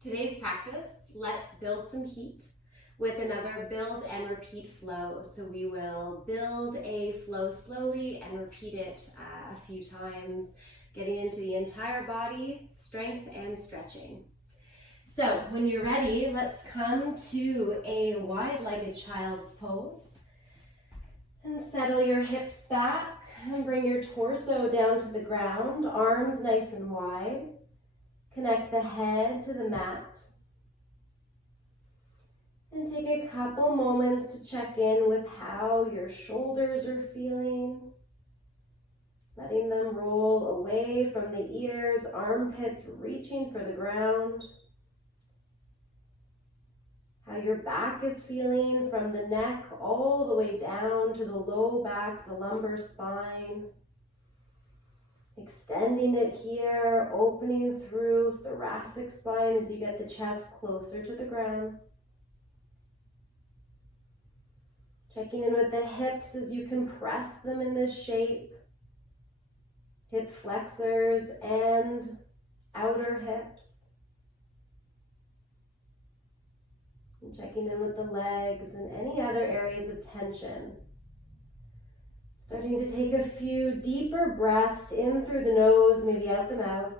Today's practice, let's build some heat with another build and repeat flow. So we will build a flow slowly and repeat it a few times, getting into the entire body, strength and stretching. So when you're ready, let's come to a wide-legged child's pose and settle your hips back and bring your torso down to the ground, arms nice and wide. Connect the head to the mat. And take a couple moments to check in with how your shoulders are feeling. Letting them roll away from the ears, armpits reaching for the ground. How your back is feeling from the neck all the way down to the low back, the lumbar spine. Extending it here, opening through thoracic spine as you get the chest closer to the ground. Checking in with the hips as you compress them in this shape. Hip flexors and outer hips. And checking in with the legs and any other areas of tension. Starting to take a few deeper breaths in through the nose, maybe out the mouth.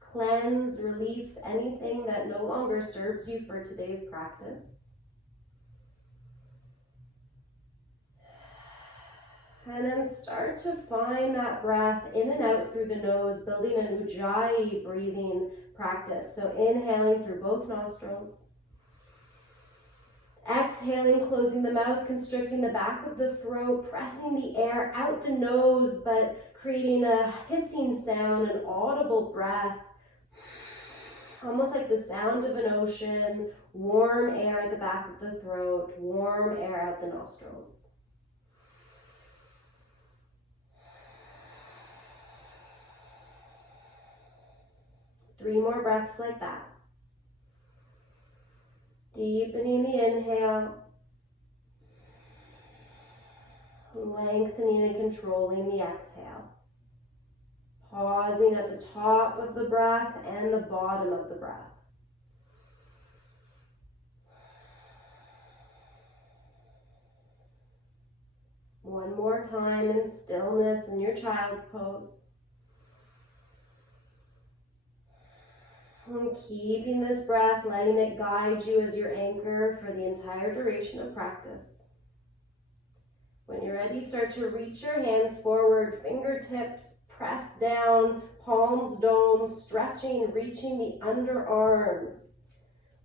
Cleanse, release anything that no longer serves you for today's practice. And then start to find that breath in and out through the nose, building an ujjayi breathing practice. So inhaling through both nostrils. Exhaling, closing the mouth, constricting the back of the throat, pressing the air out the nose, but creating a hissing sound, an audible breath. Almost like the sound of an ocean, warm air at the back of the throat, warm air out the nostrils. Three more breaths like that. Deepening the inhale, lengthening and controlling the exhale. Pausing at the top of the breath and the bottom of the breath. One more time in stillness in your child's pose. And keeping this breath, letting it guide you as your anchor for the entire duration of practice. When you're ready, start to reach your hands forward, fingertips press down, palms dome, stretching, reaching the underarms.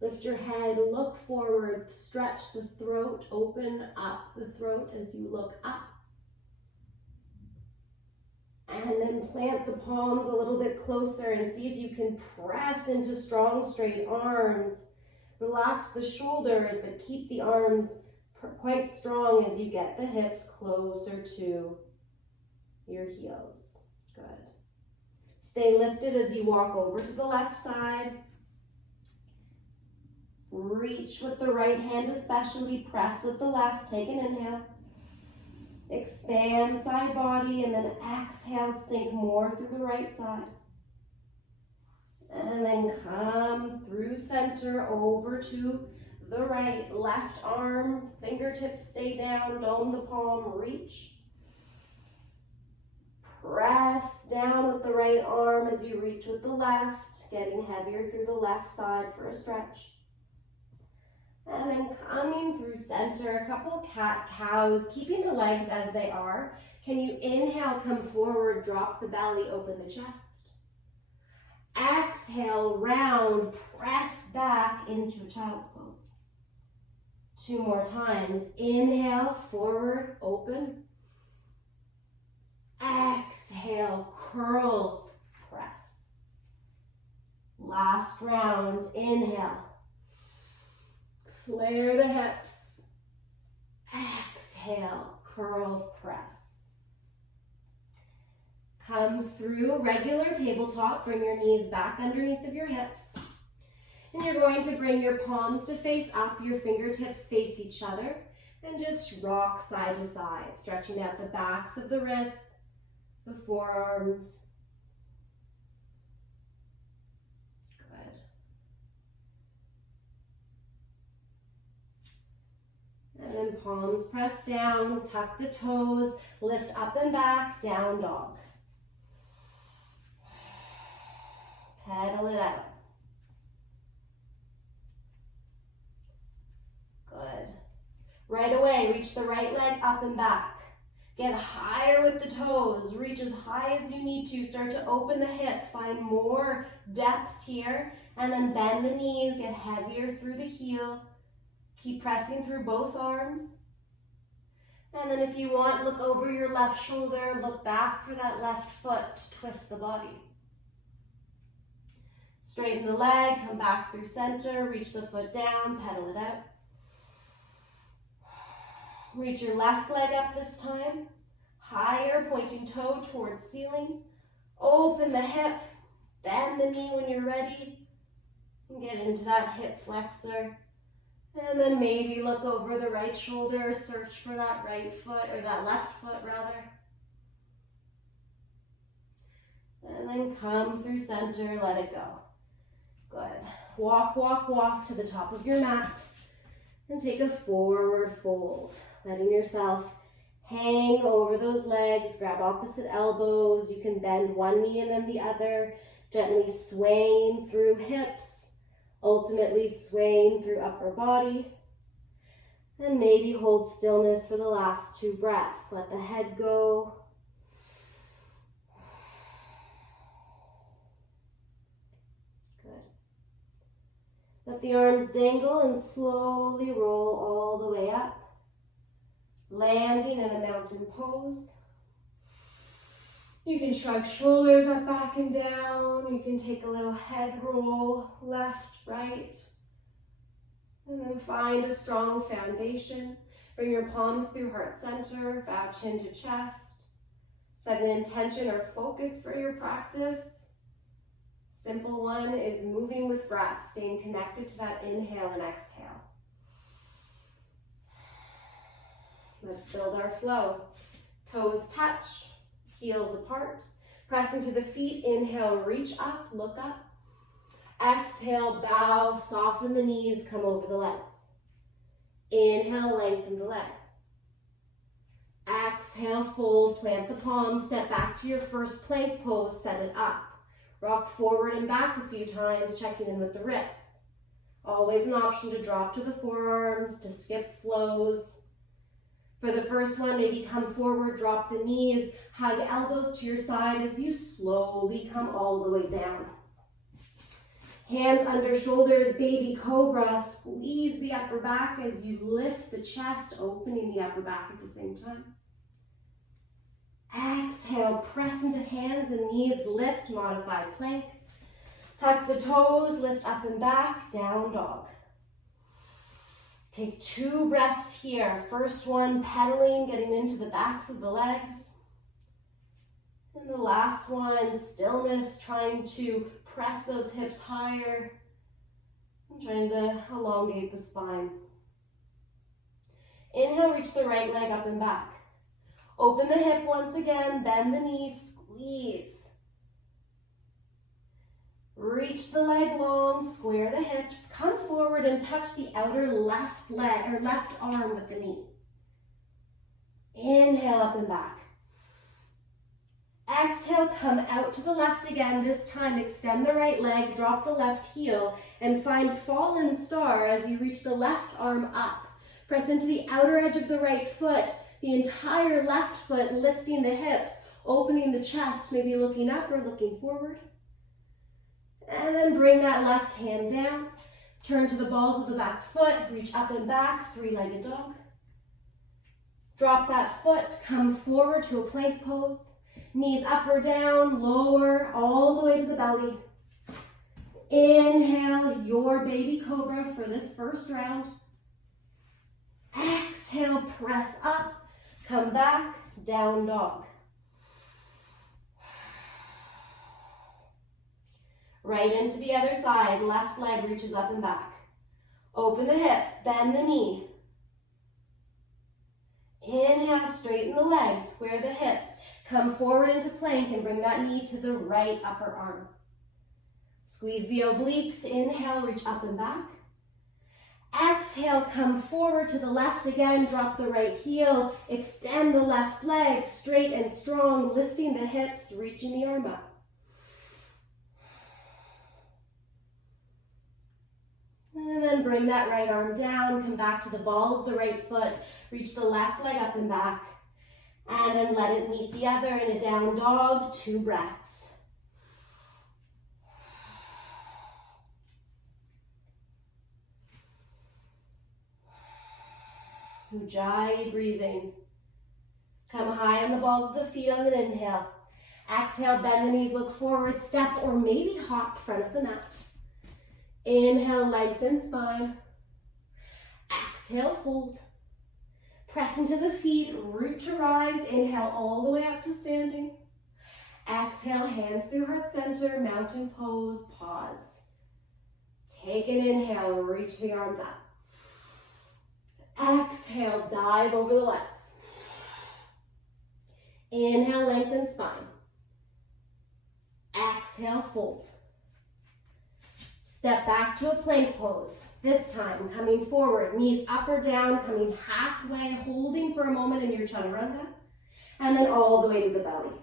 Lift your head, look forward, stretch the throat, open up the throat as you look up. And then plant the palms a little bit closer and see if you can press into strong, straight arms. Relax the shoulders, but keep the arms quite strong as you get the hips closer to your heels. Good. Stay lifted as you walk over to the left side. Reach with the right hand especially, press with the left, take an inhale. Expand side body and then exhale, sink more through the right side. And then come through center over to the right. Left arm, fingertips stay down, dome the palm, reach. Press down with the right arm as you reach with the left, getting heavier through the left side for a stretch. And then coming through center, a couple cat-cows, keeping the legs as they are. Can you inhale, come forward, drop the belly, open the chest. Exhale, round, press back into a child's pose. Two more times. Inhale, forward, open. Exhale, curl, press. Last round, inhale. Flare the hips. Exhale, curl, press. Come through regular tabletop. Bring your knees back underneath of your hips. And you're going to bring your palms to face up, your fingertips face each other, and just rock side to side, stretching out the backs of the wrists, the forearms, palms press down, tuck the toes, lift up and back, down dog. Pedal it out. Good. Right away, reach the right leg up and back. Get higher with the toes. Reach as high as you need to. Start to open the hip. Find more depth here. And then bend the knees. Get heavier through the heel. Keep pressing through both arms. And then if you want, look over your left shoulder. Look back for that left foot to twist the body. Straighten the leg. Come back through center. Reach the foot down. Pedal it out. Reach your left leg up this time. Higher, pointing toe towards ceiling. Open the hip. Bend the knee when you're ready. And get into that hip flexor. And then maybe look over the right shoulder. Search for that right foot, or that left foot rather. And then come through center. Let it go. Good. Walk, walk, walk to the top of your mat. And take a forward fold. Letting yourself hang over those legs, grab opposite elbows. You can bend one knee and then the other, gently swaying through hips, ultimately swaying through upper body. And maybe hold stillness for the last 2 breaths. Let the head go. Good. Let the arms dangle and slowly roll all the way up. Landing in a mountain pose. You can shrug shoulders up, back, and down. You can take a little head roll, left, right. And then find a strong foundation. Bring your palms through heart center, bow chin to chest. Set an intention or focus for your practice. Simple one is moving with breath, staying connected to that inhale and exhale. Let's build our flow. Toes touch, heels apart. Press into the feet. Inhale, reach up, look up. Exhale, bow, soften the knees, come over the legs. Inhale, lengthen the legs. Exhale, fold, plant the palms, step back to your first plank pose, set it up. Rock forward and back a few times, checking in with the wrists. Always an option to drop to the forearms, to skip flows. For the first one, maybe come forward, drop the knees, hug elbows to your side as you slowly come all the way down. Hands under shoulders, baby cobra. Squeeze the upper back as you lift the chest, opening the upper back at the same time. Exhale, press into hands and knees, lift, modified plank. Tuck the toes, lift up and back, down dog. Take 2 breaths here. First one, pedaling, getting into the backs of the legs. And the last one, stillness, trying to press those hips higher. And trying to elongate the spine. Inhale, reach the right leg up and back. Open the hip once again, bend the knee, squeeze. Reach the leg long, square the hips, come forward and touch the outer left leg or left arm with the knee. Inhale up and back. Exhale, come out to the left again. This time extend the right leg, drop the left heel, and find fallen star as you reach the left arm up. Press into the outer edge of the right foot, the entire left foot lifting the hips, opening the chest, maybe looking up or looking forward. And then bring that left hand down. Turn to the balls of the back foot. Reach up and back, 3-legged dog. Drop that foot. Come forward to a plank pose. Knees up or down, lower, all the way to the belly. Inhale, your baby cobra for this first round. Exhale, press up. Come back, down dog. Right into the other side, left leg reaches up and back. Open the hip, bend the knee. Inhale, straighten the legs, square the hips. Come forward into plank and bring that knee to the right upper arm. Squeeze the obliques, inhale, reach up and back. Exhale, come forward to the left again, drop the right heel, extend the left leg straight and strong, lifting the hips, reaching the arm up. And then bring that right arm down, come back to the ball of the right foot, reach the left leg up and back, and then let it meet the other in a down dog, 2 breaths. Ujjayi breathing. Come high on the balls of the feet on an inhale. Exhale, bend the knees, look forward, step or maybe hop front of the mat. Inhale, lengthen spine. Exhale, fold. Press into the feet, root to rise. Inhale all the way up to standing. Exhale, hands through heart center, mountain pose, pause. Take an inhale, reach the arms up. Exhale, dive over the legs. Inhale, lengthen spine. Exhale, fold. Step back to a plank pose. This time, coming forward, knees up or down, coming halfway, holding for a moment in your chaturanga, and then all the way to the belly.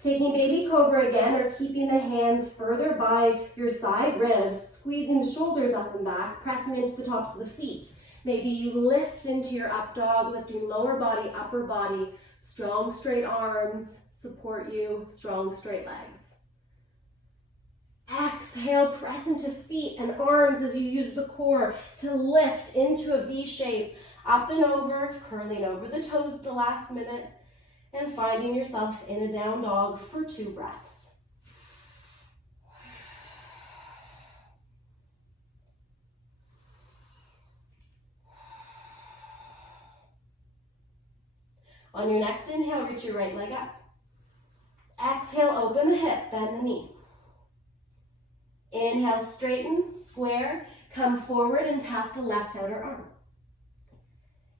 Taking baby cobra again, or keeping the hands further by your side ribs, squeezing the shoulders up and back, pressing into the tops of the feet. Maybe you lift into your up dog, lifting lower body, upper body, strong straight arms support you, strong straight legs. Exhale, press into feet and arms as you use the core to lift into a V shape, up and over, curling over the toes at the last minute, and finding yourself in a down dog for 2 breaths. On your next inhale, reach your right leg up. Exhale, open the hip, bend the knee. Inhale, straighten, square, come forward and tap the left outer arm.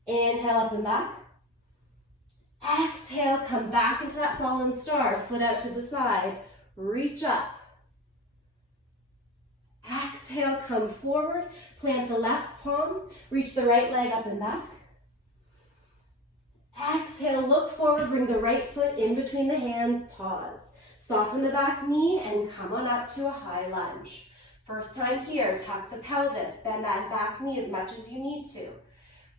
Inhale, up and back. Exhale, come back into that fallen star, foot out to the side, reach up. Exhale, come forward, plant the left palm, reach the right leg up and back. Exhale, look forward, bring the right foot in between the hands, pause. Soften the back knee and come on up to a high lunge. First time here, tuck the pelvis, bend that back knee as much as you need to.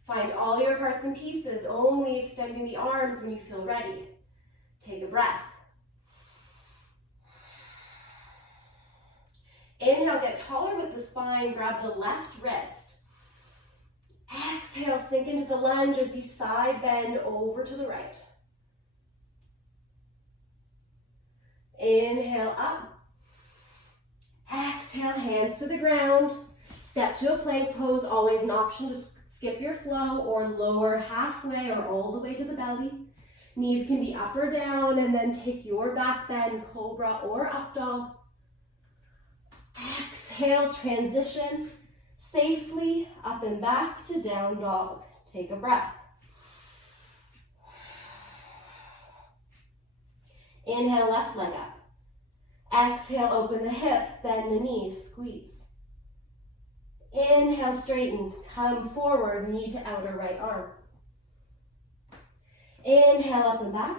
Find all your parts and pieces, only extending the arms when you feel ready. Take a breath. Inhale, get taller with the spine, grab the left wrist. Exhale, sink into the lunge as you side bend over to the right. Inhale up. Exhale, hands to the ground. Step to a plank pose, always an option to skip your flow or lower halfway or all the way to the belly. Knees can be up or down, and then take your back bend, cobra or up dog. Exhale, transition safely up and back to down dog. Take a breath. Inhale, left leg up. Exhale, open the hip, bend the knees, squeeze. Inhale, straighten, come forward, knee to outer right arm. Inhale, up and back.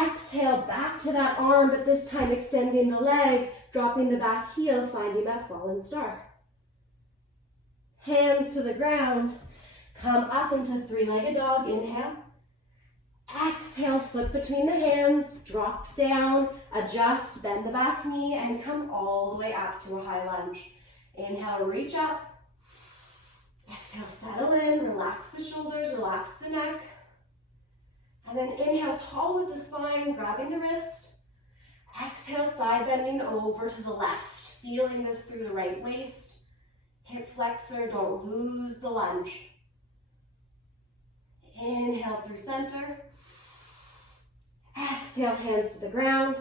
Exhale, back to that arm, but this time extending the leg, dropping the back heel, finding that fallen star. Hands to the ground, come up into 3-legged dog, inhale. Exhale, foot between the hands, drop down, adjust, bend the back knee, and come all the way up to a high lunge. Inhale, reach up. Exhale, settle in, relax the shoulders, relax the neck. And then inhale, tall with the spine, grabbing the wrist. Exhale, side bending over to the left, feeling this through the right waist. Hip flexor, don't lose the lunge. Inhale through center. Exhale, hands to the ground.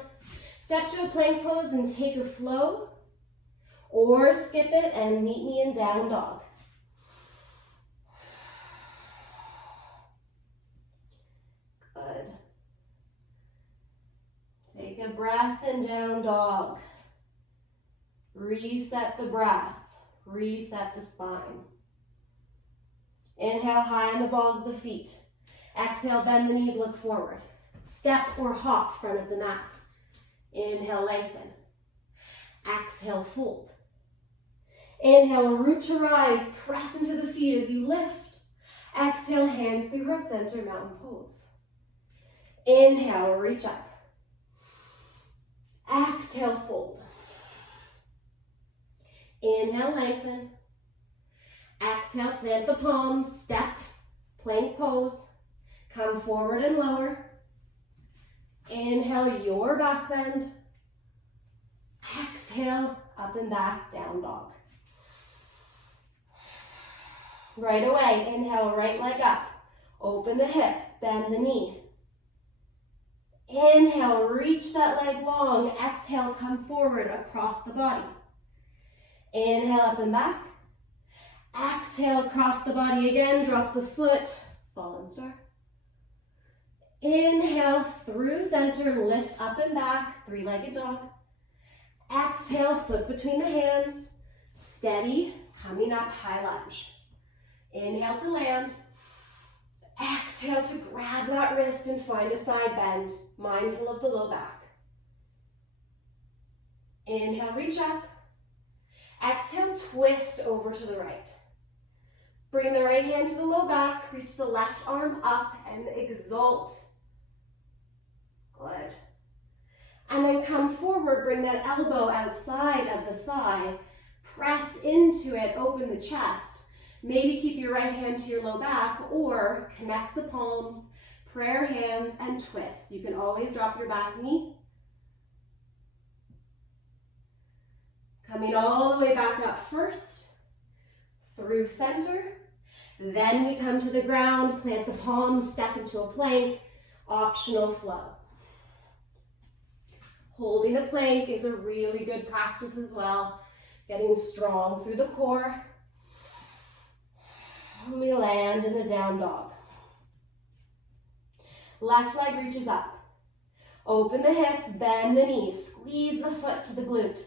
Step to a plank pose and take a flow. Or skip it and meet me in down dog. Good. Take a breath in down dog. Reset the breath. Reset the spine. Inhale, high on the balls of the feet. Exhale, bend the knees, look forward. Step or hop front of the mat. Inhale, lengthen. Exhale, fold. Inhale, root to rise, press into the feet as you lift. Exhale, hands through heart center, mountain pose. Inhale, reach up. Exhale, fold. Inhale, lengthen. Exhale, plant the palms, step, plank pose. Come forward and lower. Inhale, your back bend. Exhale, up and back, down dog. Right away, inhale, right leg up. Open the hip, bend the knee. Inhale, reach that leg long. Exhale, come forward across the body. Inhale, up and back. Exhale, across the body again. Drop the foot, fallen star. Inhale, through center, lift up and back, three-legged dog. Exhale, foot between the hands. Steady, coming up, high lunge. Inhale to land. Exhale to grab that wrist and find a side bend, mindful of the low back. Inhale, reach up. Exhale, twist over to the right. Bring the right hand to the low back, reach the left arm up and exalt. Good. And then come forward, bring that elbow outside of the thigh, press into it, open the chest. Maybe keep your right hand to your low back or connect the palms, prayer hands, and twist. You can always drop your back knee. Coming all the way back up first, through center. Then we come to the ground, plant the palms, step into a plank, optional flow. Holding a plank is a really good practice as well. Getting strong through the core. We land in a down dog. Left leg reaches up. Open the hip, bend the knee, squeeze the foot to the glute.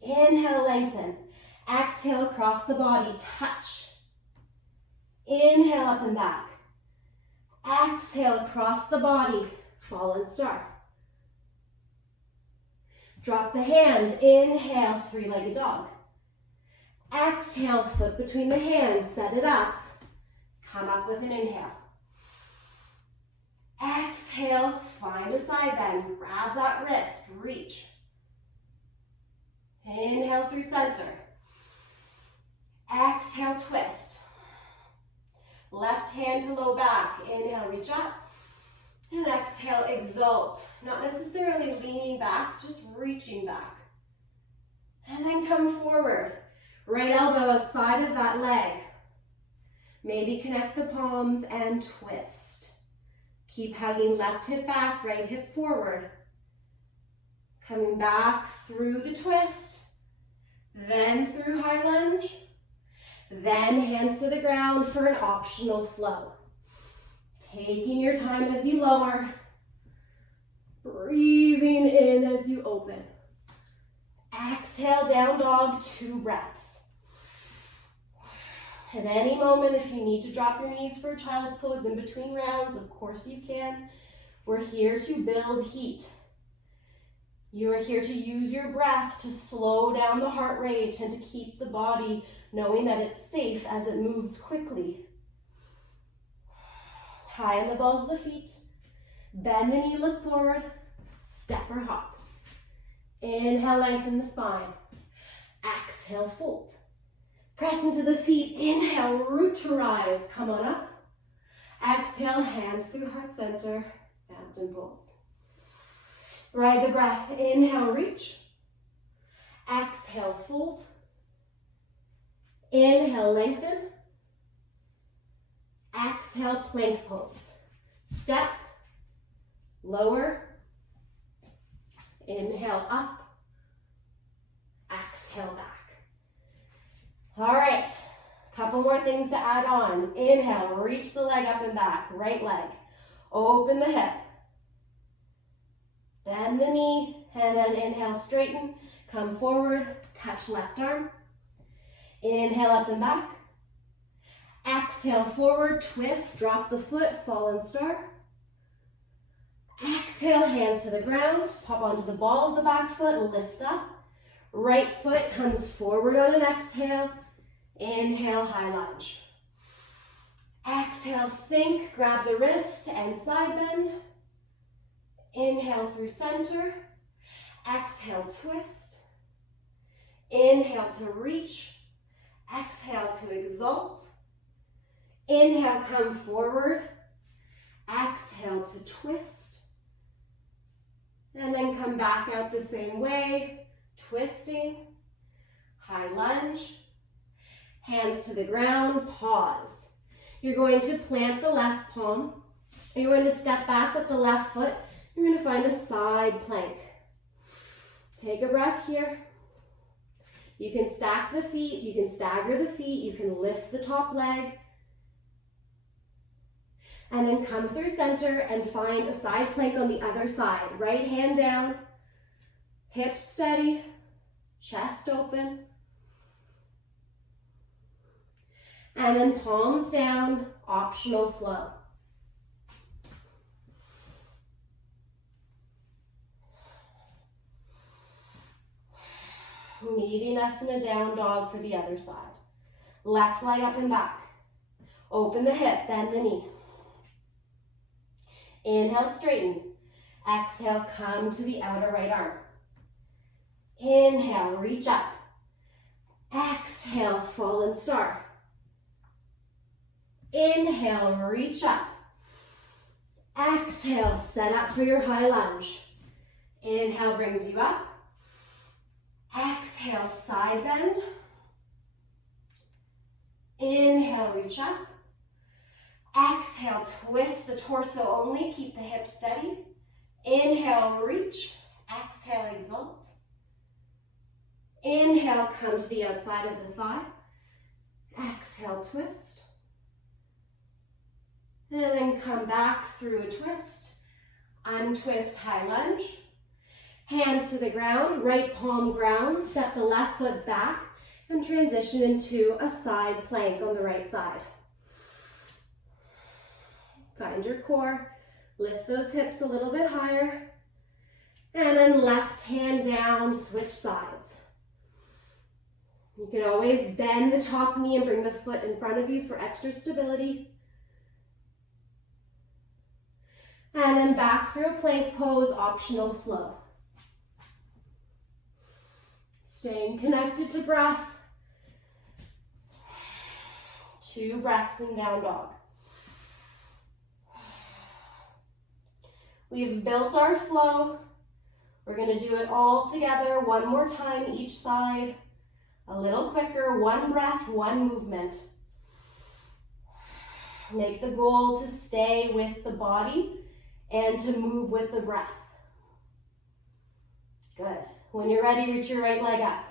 Inhale, lengthen. Exhale, across the body, touch. Inhale, up and back. Exhale, across the body, fallen star. Drop the hand, inhale, three-legged dog. Exhale, foot between the hands, set it up. Come up with an inhale. Exhale, find a side bend, grab that wrist, reach. Inhale through center. Exhale, twist. Left hand to low back, inhale, reach up. And exhale, exalt. Not necessarily leaning back, just reaching back. And then come forward. Right elbow outside of that leg. Maybe connect the palms and twist. Keep hugging left hip back, right hip forward. Coming back through the twist, then through high lunge, then hands to the ground for an optional flow. Taking your time as you lower, breathing in as you open. Exhale, down dog, 2 breaths. At any moment, if you need to drop your knees for child's pose in between rounds, of course you can. We're here to build heat. You are here to use your breath to slow down the heart rate and to keep the body knowing that it's safe as it moves quickly. High on the balls of the feet. Bend the knee, look forward. Step or hop. Inhale, lengthen the spine. Exhale, fold. Press into the feet. Inhale, root to rise. Come on up. Exhale, hands through heart center. Mountain pose. Ride the breath. Inhale, reach. Exhale, fold. Inhale, lengthen. Exhale, plank pose. Step, lower. Inhale, up. Exhale, back. All right, couple more things to add on. Inhale, reach the leg up and back, right leg. Open the hip. Bend the knee, and then inhale, straighten. Come forward, touch left arm. Inhale, up and back. Exhale, forward, twist, drop the foot, fallen star. Exhale, hands to the ground, pop onto the ball of the back foot, lift up. Right foot comes forward on an exhale. Inhale, high lunge. Exhale, sink, grab the wrist and side bend. Inhale through center. Exhale, twist. Inhale to reach. Exhale to exalt. Inhale, come forward. Exhale to twist. And then come back out the same way, twisting. High lunge. Hands to the ground, pause. You're going to plant the left palm. You're going to step back with the left foot. You're going to find a side plank. Take a breath here. You can stack the feet, you can stagger the feet, you can lift the top leg. And then come through center and find a side plank on the other side. Right hand down, hips steady, chest open. And then palms down, optional flow. Meeting us in a down dog for the other side. Left leg up and back. Open the hip, bend the knee. Inhale, straighten. Exhale, come to the outer right arm. Inhale, reach up. Exhale, fallen star. Inhale, reach up. Exhale, set up for your high lunge. Inhale brings you up. Exhale, side bend. Inhale, reach up. Exhale, twist the torso only. Keep the hips steady. Inhale, reach. Exhale, exalt. Inhale, come to the outside of the thigh. Exhale, twist. And then come back through a twist. Untwist, high lunge. Hands to the ground, right palm ground. Step the left foot back and transition into a side plank on the right side. Find your core. Lift those hips a little bit higher. And then left hand down, switch sides. You can always bend the top knee and bring the foot in front of you for extra stability. And then back through a plank pose, optional flow. Staying connected to breath. 2 breaths in down dog. We've built our flow. We're going to do it all together one more time each side. A little quicker, 1 breath, 1 movement. Make the goal to stay with the body and to move with the breath. Good. When you're ready, reach your right leg up.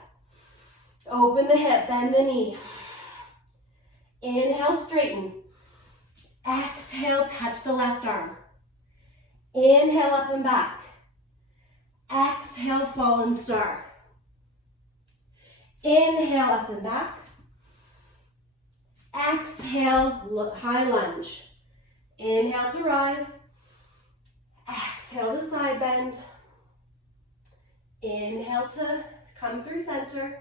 Open the hip, bend the knee. Inhale, straighten. Exhale, touch the left arm. Inhale, up and back. Exhale, fallen star. Inhale, up and back. Exhale, high lunge. Inhale to rise. Exhale to side bend. Inhale to come through center.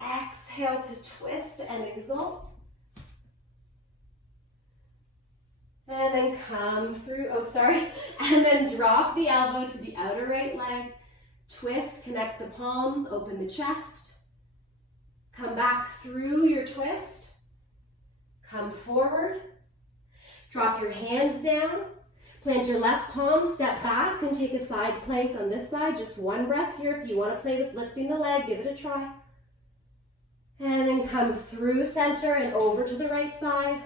Exhale to twist and exalt. And then come through, and then drop the elbow to the outer right leg. Twist, connect the palms, open the chest. Come back through your twist. Come forward. Drop your hands down. Plant your left palm, step back, and take a side plank on this side. Just 1 breath here. If you want to play with lifting the leg, give it a try. And then come through center and over to the right side.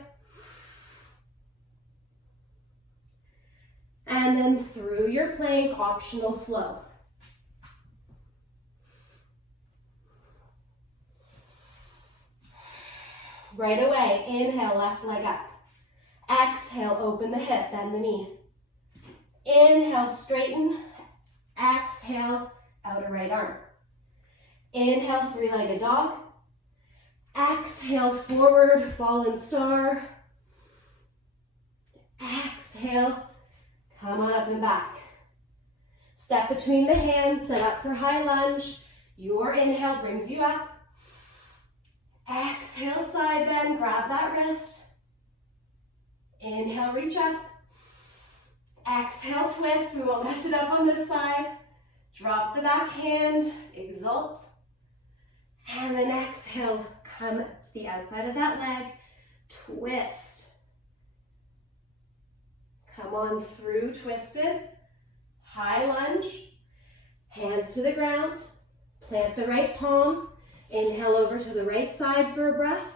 And then through your plank, optional flow. Right away, inhale, left leg up. Exhale, open the hip, bend the knee. Inhale, straighten. Exhale, outer right arm. Inhale, 3-legged dog. Exhale, forward, fallen star. Exhale, come on up and back. Step between the hands, set up for high lunge. Your inhale brings you up. Exhale, side bend, grab that wrist. Inhale, reach up. Exhale, twist. We won't mess it up on this side. Drop the back hand, exalt. And then exhale, come to the outside of that leg, twist. Come on through, twisted. High lunge, hands to the ground. Plant the right palm. Inhale over to the right side for a breath.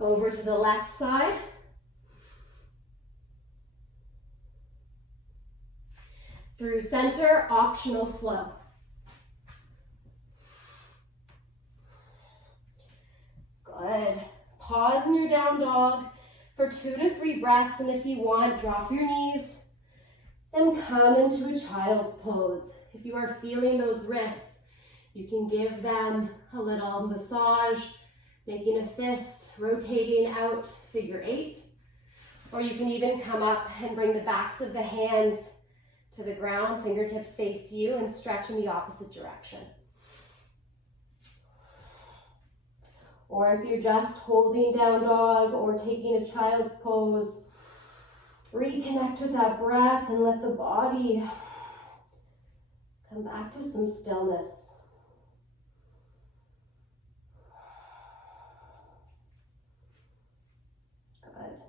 Over to the left side. Through center, optional flow. Good. Pause in your down dog for 2 to 3 breaths, and if you want, drop your knees and come into a child's pose. If you are feeling those wrists, you can give them a little massage, making a fist, rotating out, figure 8. Or you can even come up and bring the backs of the hands to the ground, fingertips face you, and stretch in the opposite direction. Or if you're just holding down dog or taking a child's pose, reconnect with that breath and let the body come back to some stillness. Good.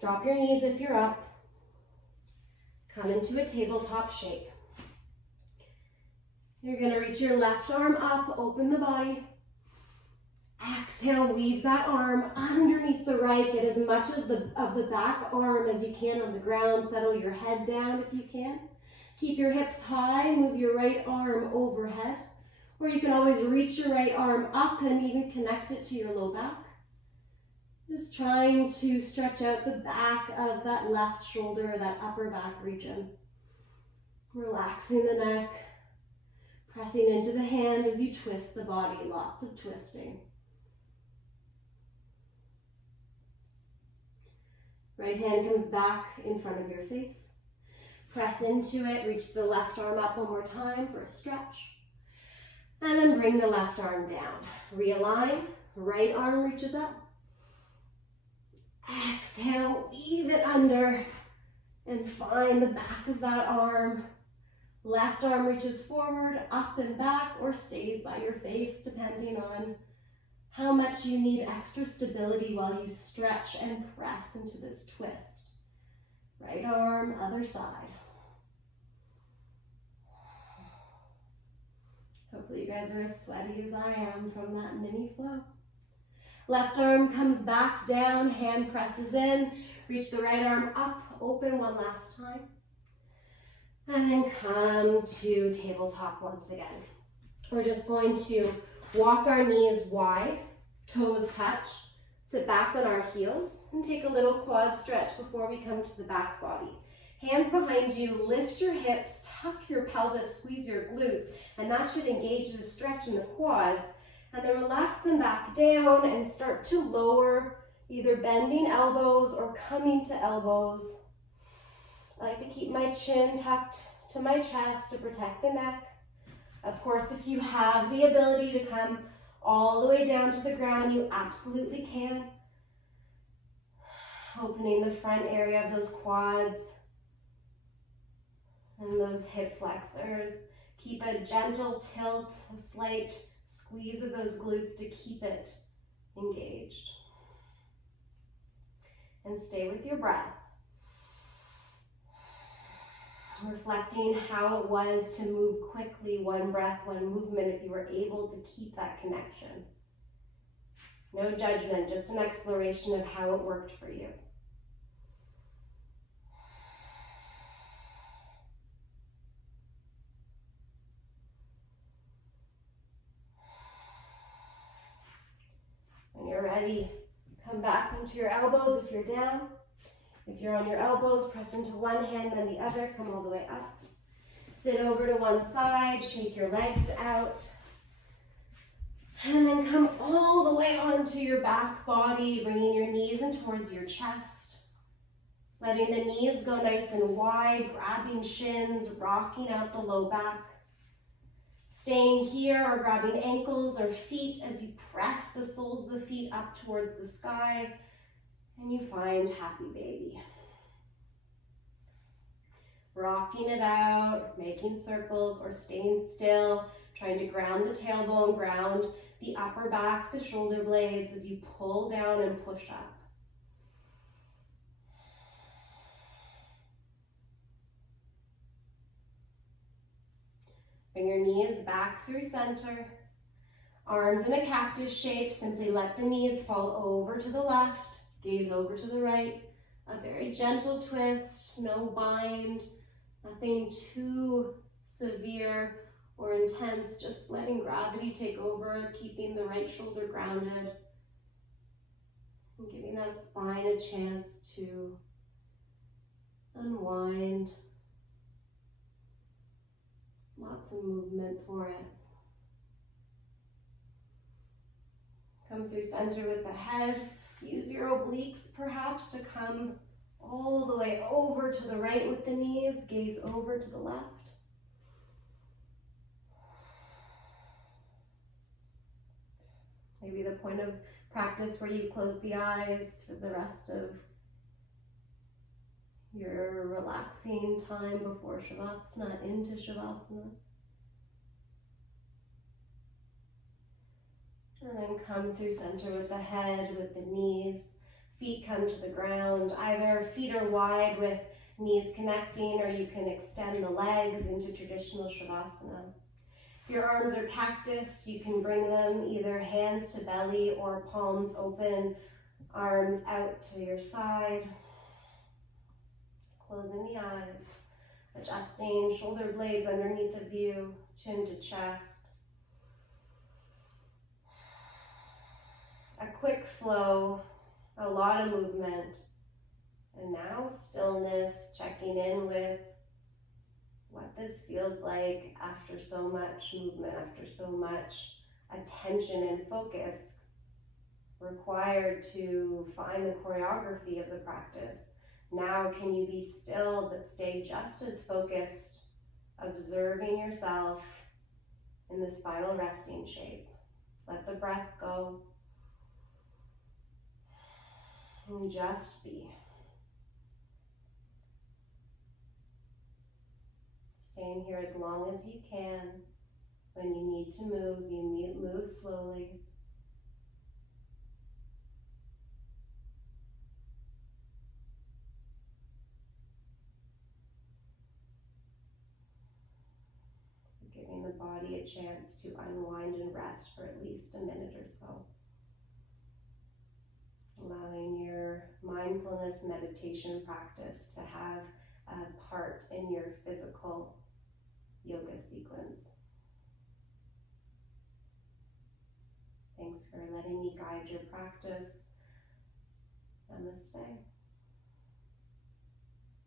Drop your knees if you're up. Come into a tabletop shake. You're going to reach your left arm up, open the body. Exhale, weave that arm underneath the right. Get as much of the back arm as you can on the ground. Settle your head down if you can. Keep your hips high. Move your right arm overhead. Or you can always reach your right arm up and even connect it to your low back. Just trying to stretch out the back of that left shoulder, that upper back region. Relaxing the neck. Pressing into the hand as you twist the body. Lots of twisting. Right hand comes back in front of your face. Press into it, reach the left arm up one more time for a stretch. And then bring the left arm down. Realign, right arm reaches up. Exhale, weave it under and find the back of that arm. Left arm reaches forward, up and back, or stays by your face, depending on how much you need extra stability while you stretch and press into this twist. Right arm, other side. Hopefully you guys are as sweaty as I am from that mini flow. Left arm comes back down, hand presses in, reach the right arm up, open one last time. And then come to tabletop once again. We're just going to walk our knees wide, toes touch, sit back on our heels, and take a little quad stretch before we come to the back body. Hands behind you, lift your hips, tuck your pelvis, squeeze your glutes, and that should engage the stretch in the quads. And then relax them back down and start to lower, either bending elbows or coming to elbows. I like to keep my chin tucked to my chest to protect the neck. Of course, if you have the ability to come all the way down to the ground, you absolutely can. Opening the front area of those quads and those hip flexors. Keep a gentle tilt, a slight squeeze of those glutes to keep it engaged. And stay with your breath. Reflecting how it was to move quickly, one breath, one movement, if you were able to keep that connection. No judgment, just an exploration of how it worked for you. When you're ready, come back onto your elbows if you're down. If you're on your elbows, press into one hand, then the other, come all the way up. Sit over to one side, shake your legs out. And then come all the way onto your back body, bringing your knees in towards your chest. Letting the knees go nice and wide, grabbing shins, rocking out the low back. Staying here or grabbing ankles or feet as you press the soles of the feet up towards the sky and you find happy baby. Rocking it out, making circles or staying still, trying to ground the tailbone, ground the upper back, the shoulder blades as you pull down and push up. Bring your knees back through center. Arms in a cactus shape. Simply let the knees fall over to the left. Gaze over to the right. A very gentle twist, no bind. Nothing too severe or intense. Just letting gravity take over, keeping the right shoulder grounded. And giving that spine a chance to unwind. Lots of movement for it. Come through center with the head. Use your obliques perhaps to come all the way over to the right with the knees. Gaze over to the left. Maybe the point of practice where you close the eyes for the rest of your relaxing time before Shavasana, into Shavasana. And then come through center with the head, with the knees. Feet come to the ground. Either feet are wide with knees connecting, or you can extend the legs into traditional Shavasana. If your arms are cactus, you can bring them either hands to belly or palms open, arms out to your side. Closing the eyes, adjusting shoulder blades underneath the view, chin to chest. A quick flow, a lot of movement, and now stillness, checking in with what this feels like after so much movement, after so much attention and focus required to find the choreography of the practice. Now can you be still but stay just as focused, observing yourself in this final resting shape. Let the breath go. And just be. Staying here as long as you can. When you need to move, you move slowly. Giving the body a chance to unwind and rest for at least a minute or so. Allowing your mindfulness meditation practice to have a part in your physical yoga sequence. Thanks for letting me guide your practice. Namaste.